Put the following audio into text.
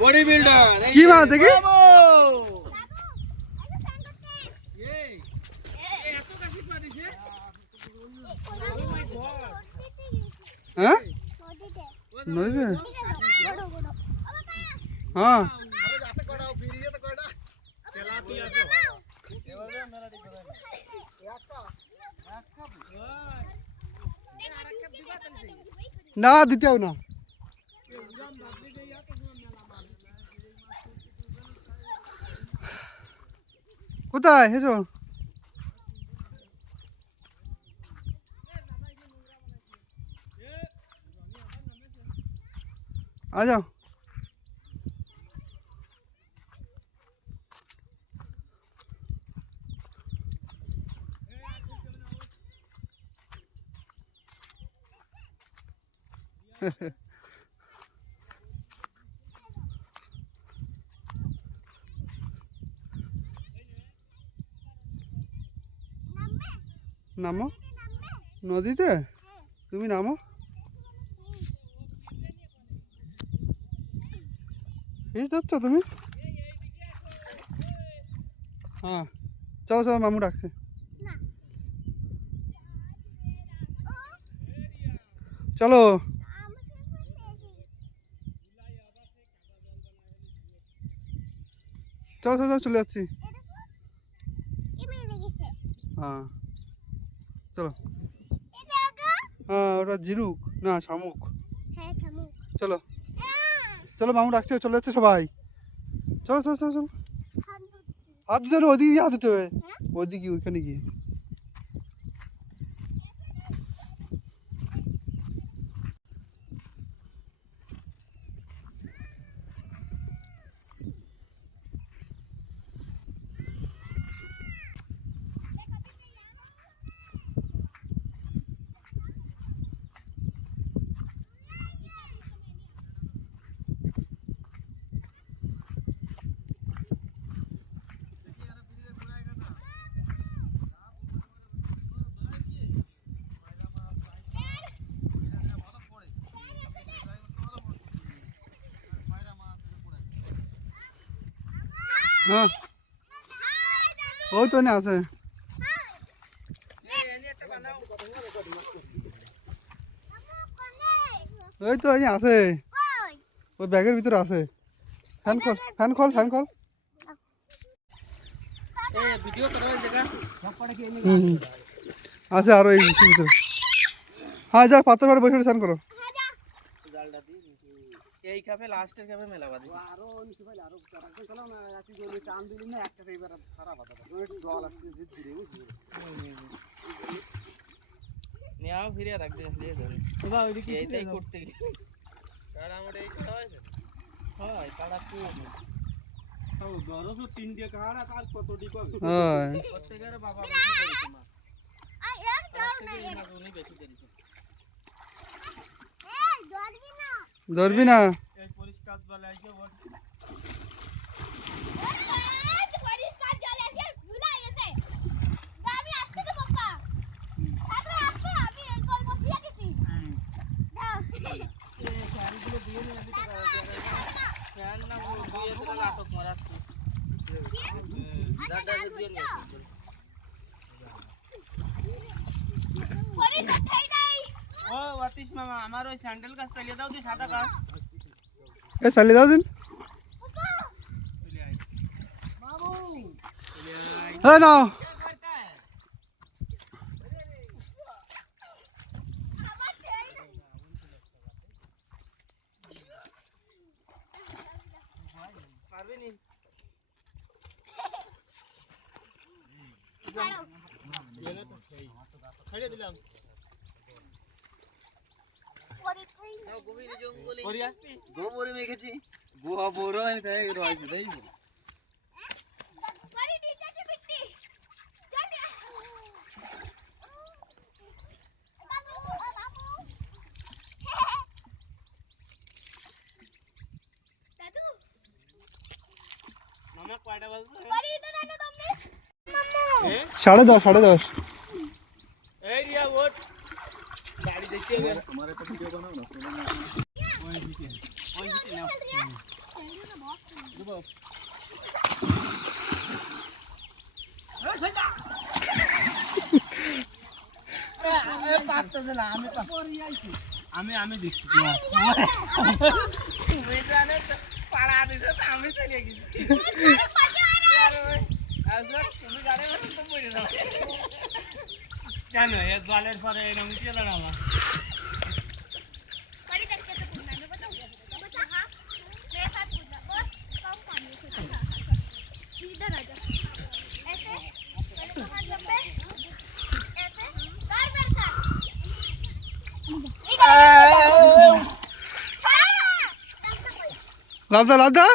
Body builder কি মাছ দেখি? হ্যাঁ নদীতে? হ্যাঁ না দিতে হবে না। কোথায় হেছো? आ जाओ। নামো নদীতে, তুমি নামো। এই যাচ্ছ তুমি? হ্যাঁ চলো চলো, মামু ডাকছে। চলো চলো চলো চলে যাচ্ছি। হ্যাঁ চলো। হ্যাঁ ওটা জিরুক না শামুক। চলো চলো, মামু ডাকছে, চলে যাচ্ছে সবাই। চলো চলো চলো চলো। হাত দিতে হবে, ওইদিকে হাত দিতে হবে, ওইদিকে ওইখানে গিয়ে। হ্যাঁ ওই তো না আছে, ওই তো আছে, ওই ব্যাগের ভিতরে আছে। ফ্যান খোল ফ্যান খোল ফ্যান খোল। আছে আরো এই ভিতরে। হ্যাঁ যা পাথর পরে বসে স্নান করো। এই কাপে লাস্টের কাপে মেলা বাঁধি আরো আরো চলো না, রাতে জমি টান দিলি না একটা এবার সারা বাঁধা জল আসছে ধীরে নেওয়া ফিরে রাখবে দিয়ে ধরে বাবা ওইদিকে এইটাই করতে আর আমার এই কথা হয়েছে। হয় কাড়া কি তাও 1203 টাকা কাড়া কাল কতটি পাবে? হয় প্রত্যেকের বাবা বেশি করেছে মা আর দাও না উনি বেশি করেছে। ধরবি না এই পরিষ্কার জল আসবে ওর পরিষ্কার জল আসে ভুলা গেছে আমি আসতে তো বাবা তাহলে আসো, আমি এই কল বসে গেছি। দাও এই শাড়িগুলো দিয়ে নিয়ে আসতে পারো ফ্যান না ও দিয়ে দিলে নাটক মারাচ্ছে দাদা দিয়ে নিয়ে আসতে পরিষ্কার খাই নাই। ও আতিশ মামা আমার ওই স্যান্ডেল গাছ চালিয়ে দাও তুই সাদা গাছ এ চালিয়ে দাও দিন। চলে আয় বাবু চলে আয় হ্যাঁ নাও পারবে নি ছেড়ে দিলাম গভীর জঙ্গলে গোবর মেখেছি বুয়া বড় তাই রয়েছে তাই পরি দিতে বিটি জানি বাবু বাবু দাদু মামা কয়টা বাজছে পরি তো না তুমি মাম্মু 10:30 10:30। এই রিয়া ওঠ গাড়ি দেখতে হবে তোমার একটা ভিডিও বানাও না ওই দিকে ওই দিকে নাও দেবো আমি দেখছি তুমি জানো পাড়া দিছো তো আমি চলে গেছি তুমি গাড়ি তো পড়ে যাও জানো এ জলের পরে এরকম চলে না আমার बड़ी देखते तो पूछना मैं बताऊं बता हां मेरे साथ पूछना बहुत कम पानी से इधर आ जा ऐसे पहले तो हाथ जब पे ऐसे कर मेरे साथ इधर লাভ দা